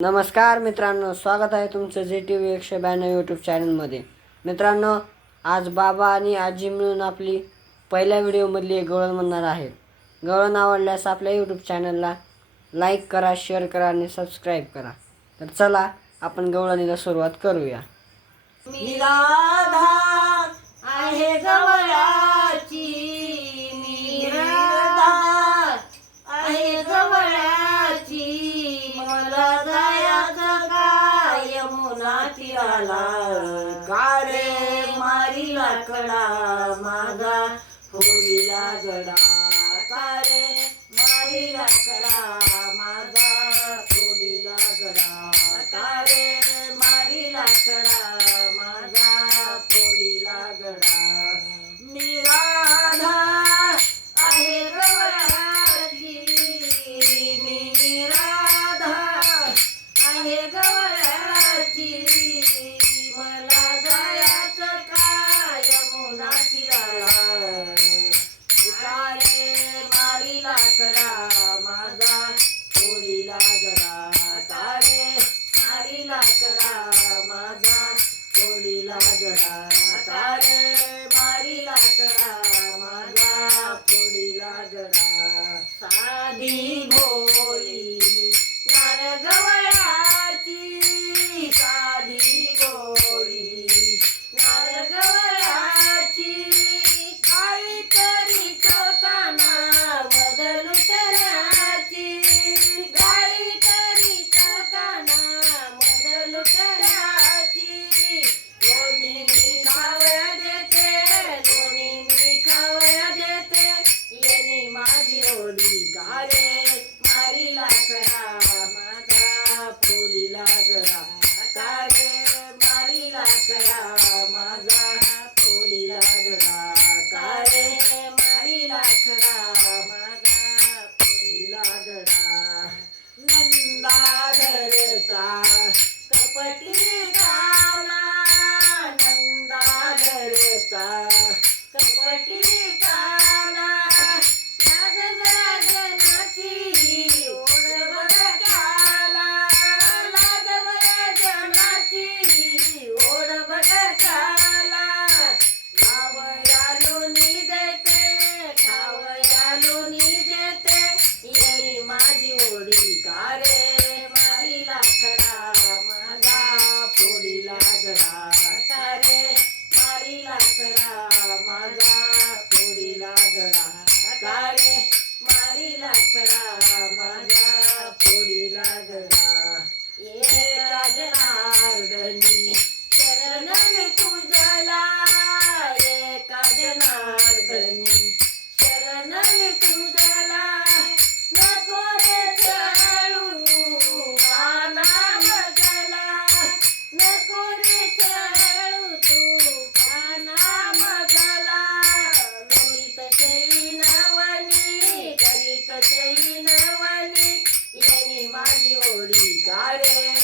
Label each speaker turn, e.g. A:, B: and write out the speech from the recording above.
A: नमस्कार मित्रांनो स्वागत आहे तुमचं जे टी व्ही एकशे ब्याण्णव यूट्यूब चॅनलमध्ये मित्रांनो आज बाबा आणि आजी मिळून आपली पहिल्या व्हिडिओमधली एक गवळण म्हणणार आहे. गवळण आवडल्यास आपल्या यूट्यूब चॅनलला लाईक करा शेअर करा आणि सबस्क्राईब करा. तर चला आपण गवळणीला सुरुवात करूया.
B: झाला का रे मारी लाकडा माझा होळीला गडा. कारे मारी लाकडा माझा होळीला गडा. कारे मारी लाकडा माझा पोळीला गडा. निराधा आहे गवळाची. निराधा आहे पारची मला जायाच काय? मुना तिराला काळे मारी लाकडा? माझा कोळीला जरा. काळे मारी लाकडा? माझा कोळीला जरा. काळे मारी लाकडा? माझा कोळीला जरा. साधी भो ಗಾಳಿ Got it.